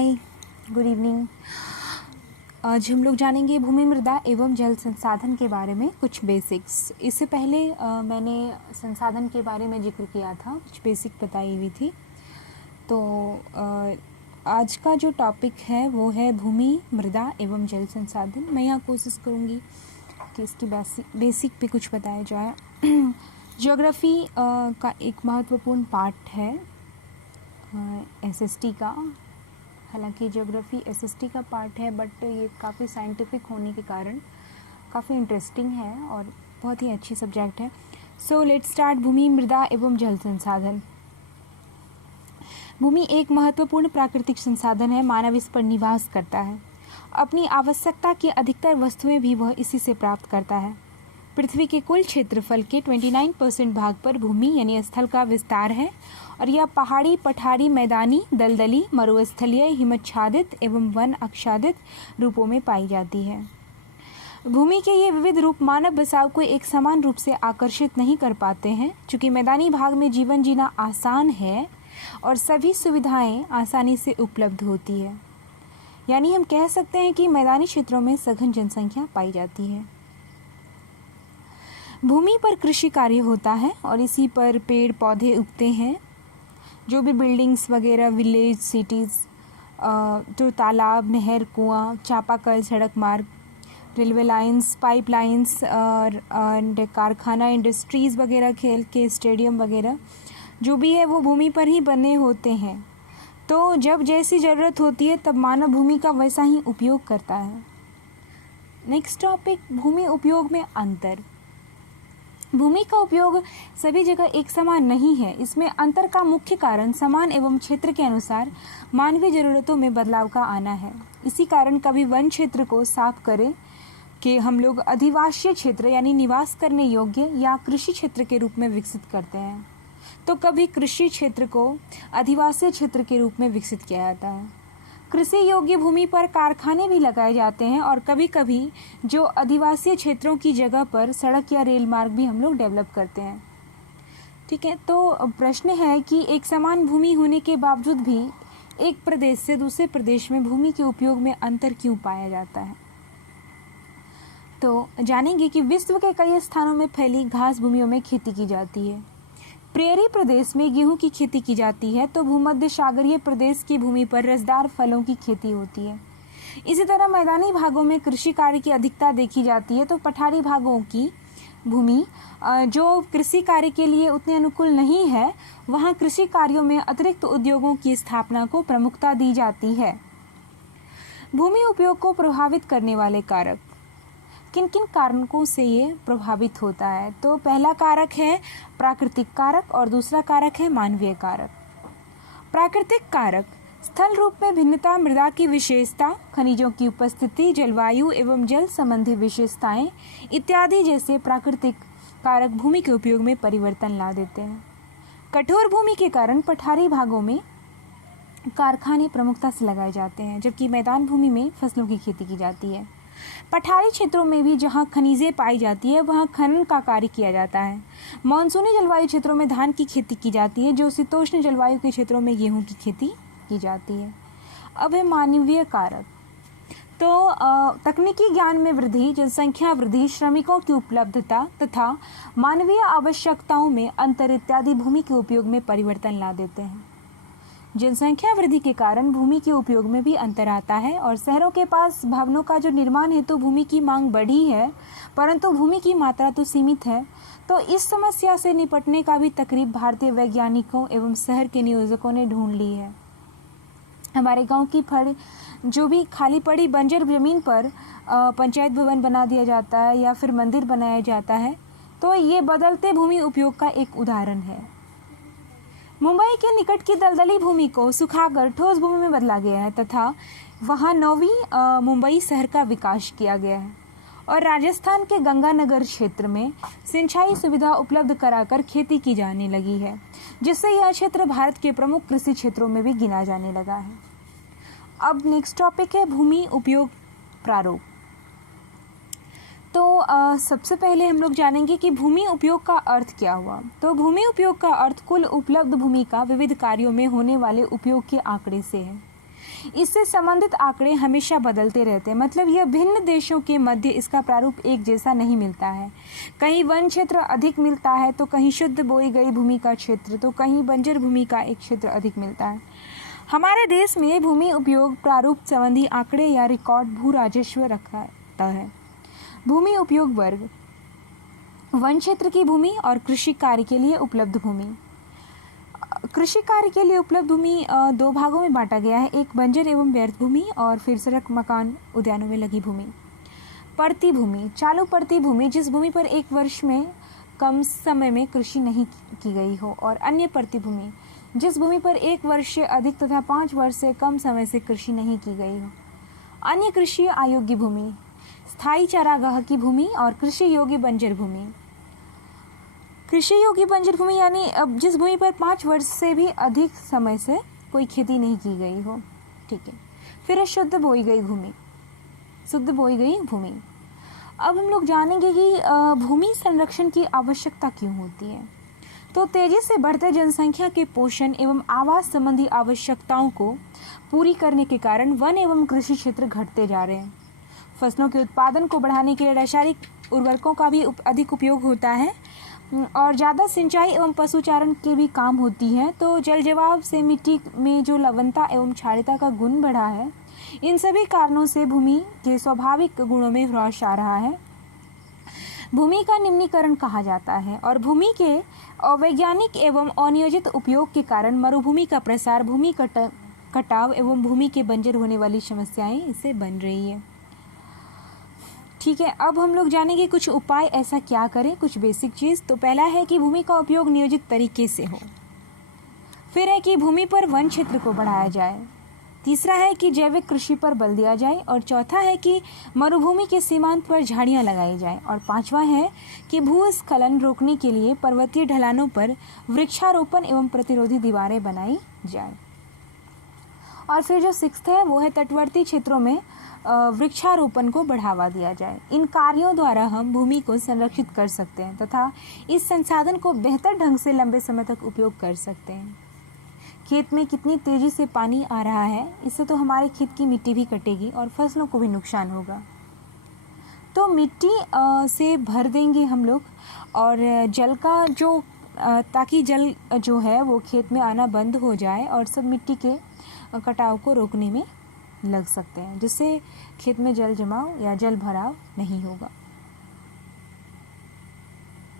हाय, good evening. आज हम लोग जानेंगे भूमि, मृदा एवं जल संसाधन के बारे में कुछ बेसिक्स। इससे पहले मैंने संसाधन के बारे में जिक्र किया था, कुछ बेसिक बताई हुई थी। तो आज का जो टॉपिक है वो है भूमि, मृदा एवं जल संसाधन। मैं यहाँ कोशिश करूँगी कि इसकी बेसिक पे कुछ बताया जाए। ज्योग्राफी का एक महत्वपूर्ण पार्ट है एसएसटी का। हालांकि ज्योग्राफी एसएसटी का पार्ट है, बट ये काफ़ी साइंटिफिक होने के कारण काफ़ी इंटरेस्टिंग है और बहुत ही अच्छी सब्जेक्ट है। So let's start. भूमि, मृदा एवं जल संसाधन। भूमि एक महत्वपूर्ण प्राकृतिक संसाधन है। मानव इस पर निवास करता है। अपनी आवश्यकता की अधिकतर वस्तुएं भी वह इसी से प्राप्त करता है। पृथ्वी के कुल क्षेत्रफल के 29% भाग पर भूमि यानी स्थल का विस्तार है और यह पहाड़ी, पठारी, मैदानी, दलदली, मरुस्थलीय, हिमच्छादित एवं वन आच्छादित रूपों में पाई जाती है। भूमि के ये विविध रूप मानव बसाव को एक समान रूप से आकर्षित नहीं कर पाते हैं। चूँकि मैदानी भाग में जीवन जीना आसान है और सभी सुविधाएं आसानी से उपलब्ध होती है, यानी हम कह सकते हैं कि मैदानी क्षेत्रों में सघन जनसंख्या पाई जाती है। भूमि पर कृषि कार्य होता है और इसी पर पेड़ पौधे उगते हैं। जो भी बिल्डिंग्स वगैरह, विलेज, सिटीज़, जो तालाब, नहर, कुआं, चापाकल, सड़क मार्ग, रेलवे लाइंस, पाइप लाइंस और कारखाना, इंडस्ट्रीज़ वगैरह, खेल के स्टेडियम वगैरह जो भी है वो भूमि पर ही बने होते हैं। तो जब जैसी ज़रूरत होती है तब मानव भूमि का वैसा ही उपयोग करता है। नेक्स्ट टॉपिक, भूमि उपयोग में अंतर। भूमि का उपयोग सभी जगह एक समान नहीं है। इसमें अंतर का मुख्य कारण समान एवं क्षेत्र के अनुसार मानवीय ज़रूरतों में बदलाव का आना है। इसी कारण कभी वन क्षेत्र को साफ करें कि हम लोग अधिवासीय क्षेत्र यानी निवास करने योग्य या कृषि क्षेत्र के रूप में विकसित करते हैं, तो कभी कृषि क्षेत्र को अधिवासीय क्षेत्र के रूप में विकसित किया जाता है। कृषि योग्य भूमि पर कारखाने भी लगाए जाते हैं और कभी कभी जो आदिवासी क्षेत्रों की जगह पर सड़क या रेल मार्ग भी हम लोग डेवलप करते हैं। ठीक है, तो प्रश्न है कि एक समान भूमि होने के बावजूद भी एक प्रदेश से दूसरे प्रदेश में भूमि के उपयोग में अंतर क्यों पाया जाता है। तो जानेंगे कि विश्व के कई स्थानों में फैली घास भूमियों में खेती की जाती है। प्रेरी प्रदेश में गेहूं की खेती की जाती है, तो भूमध्य सागरीय प्रदेश की भूमि पर रसदार फलों की खेती होती है। इसी तरह मैदानी भागों में कृषि कार्य की अधिकता देखी जाती है, तो पठारी भागों की भूमि जो कृषि कार्य के लिए उतने अनुकूल नहीं है, वहां कृषि कार्यों में अतिरिक्त उद्योगों की स्थापना को प्रमुखता दी जाती है। भूमि उपयोग को प्रभावित करने वाले कारक। किन किन कारणों से ये प्रभावित होता है? तो पहला कारक है प्राकृतिक कारक और दूसरा कारक है मानवीय कारक। प्राकृतिक कारक स्थल रूप में भिन्नता, मृदा की विशेषता, खनिजों की उपस्थिति, जलवायु एवं जल संबंधी विशेषताएं इत्यादि जैसे प्राकृतिक कारक भूमि के उपयोग में परिवर्तन ला देते हैं। कठोर भूमि के कारण पठारी भागों में कारखाने प्रमुखता से लगाए जाते हैं, जबकि मैदान भूमि में फसलों की खेती की जाती है। पठारी क्षेत्रों में भी जहां खनिजें पाई जाती है वहां खनन का कार्य किया जाता है। मानसूनी जलवायु क्षेत्रों में धान की खेती की जाती है, जो शीतोष्ण जलवायु के क्षेत्रों में गेहूं की खेती की जाती है। अब है मानवीय कारक। तो तकनीकी ज्ञान में वृद्धि, जनसंख्या वृद्धि, श्रमिकों की उपलब्धता तथा मानवीय आवश्यकताओं में अंतर इत्यादि भूमि के उपयोग में परिवर्तन ला देते हैं। जनसंख्या वृद्धि के कारण भूमि के उपयोग में भी अंतर आता है और शहरों के पास भवनों का जो निर्माण है तो भूमि की मांग बढ़ी है, परंतु भूमि की मात्रा तो सीमित है। तो इस समस्या से निपटने का भी तकरीब भारतीय वैज्ञानिकों एवं शहर के नियोजकों ने ढूंढ ली है। हमारे गांव की जो भी खाली पड़ी बंजर जमीन पर पंचायत भवन बना दिया जाता है या फिर मंदिर बनाया जाता है, तो ये बदलते भूमि उपयोग का एक उदाहरण है। मुंबई के निकट की दलदली भूमि को सुखाकर ठोस भूमि में बदला गया है तथा वहां नवी मुंबई शहर का विकास किया गया है और राजस्थान के गंगानगर क्षेत्र में सिंचाई सुविधा उपलब्ध कराकर खेती की जाने लगी है, जिससे यह क्षेत्र भारत के प्रमुख कृषि क्षेत्रों में भी गिना जाने लगा है। अब नेक्स्ट टॉपिक है भूमि उपयोग प्रारूप। तो सबसे पहले हम लोग जानेंगे कि भूमि उपयोग का अर्थ क्या हुआ। तो भूमि उपयोग का अर्थ कुल उपलब्ध भूमि का विविध कार्यों में होने वाले उपयोग के आंकड़े से है। इससे संबंधित आंकड़े हमेशा बदलते रहते हैं, मतलब यह भिन्न देशों के मध्य इसका प्रारूप एक जैसा नहीं मिलता है। कहीं वन क्षेत्र अधिक मिलता है तो कहीं शुद्ध बोई गई भूमि का क्षेत्र, तो कहीं बंजर भूमि का एक क्षेत्र अधिक मिलता है। हमारे देश में भूमि उपयोग प्रारूप संबंधी आंकड़े या रिकॉर्ड भू राजस्व रखता है। भूमि उपयोग वर्ग: वन क्षेत्र की भूमि और कृषि कार्य के लिए उपलब्ध भूमि। कृषि कार्य के लिए उपलब्ध भूमि दो भागों में बांटा गया है, एक बंजर एवं व्यर्थ भूमि और फिर सड़क मकान उद्यानों में लगी भूमि। पड़ती भूमि: चालू पड़ती भूमि जिस भूमि पर एक वर्ष में कम समय में कृषि नहीं की गई हो, और अन्य पड़ती भूमि जिस भूमि पर एक वर्ष से अधिक तथा 5 वर्ष से कम समय से कृषि नहीं की गई हो। अन्य कृषि अयोग्य भूमि: स्थायी चारागाह की भूमि और कृषि योग्य बंजर भूमि। कृषि योग्य बंजर भूमि यानी अब जिस भूमि पर 5 वर्ष से भी अधिक समय से कोई खेती नहीं की गई हो। ठीक है, फिर है शुद्ध बोई गई भूमि। शुद्ध बोई गई भूमि, अब हम लोग जानेंगे कि भूमि संरक्षण की आवश्यकता क्यों होती है। तो तेजी से बढ़ते जनसंख्या के पोषण एवं आवास संबंधी आवश्यकताओं को पूरी करने के कारण वन एवं कृषि क्षेत्र घटते जा रहे हैं। फसलों के उत्पादन को बढ़ाने के लिए रासायनिक उर्वरकों का भी अधिक उपयोग होता है और ज़्यादा सिंचाई एवं पशुचारण के भी काम होती है। तो जल जवाब से मिट्टी में जो लवणता एवं क्षारीयता का गुण बढ़ा है, इन सभी कारणों से भूमि के स्वाभाविक गुणों में ह्रास आ रहा है। भूमि का निम्नीकरण कहा जाता है और भूमि के अवैज्ञानिक एवं अनियोजित उपयोग के कारण मरुभूमि का प्रसार, भूमि कटाव एवं भूमि के बंजर होने वाली समस्याएं इससे बन रही है। ठीक है, अब हम लोग जानेंगे कुछ उपाय ऐसा क्या करें, कुछ बेसिक चीज़। तो पहला है कि भूमि का उपयोग नियोजित तरीके से हो। फिर है कि भूमि पर वन क्षेत्र को बढ़ाया जाए। तीसरा है कि जैविक कृषि पर बल दिया जाए और चौथा है कि मरुभूमि के सीमांत पर झाड़ियाँ लगाई जाए और पांचवा है कि भूस्खलन रोकने के लिए पर्वतीय ढलानों पर वृक्षारोपण एवं प्रतिरोधी दीवारें बनाई जाए। और फिर जो सिक्स्थ है वो है तटवर्ती क्षेत्रों में वृक्षारोपण को बढ़ावा दिया जाए। इन कार्यों द्वारा हम भूमि को संरक्षित कर सकते हैं तथा इस संसाधन को बेहतर ढंग से लंबे समय तक उपयोग कर सकते हैं। खेत में कितनी तेजी से पानी आ रहा है, इससे तो हमारे खेत की मिट्टी भी कटेगी और फसलों को भी नुकसान होगा। तो मिट्टी से भर देंगे हम लोग और जल का जो ताकि जल जो है वो खेत में आना बंद हो जाए और सब मिट्टी के कटाव को रोकने में लग सकते हैं, जिससे खेत में जल जमाव या जल भराव नहीं होगा।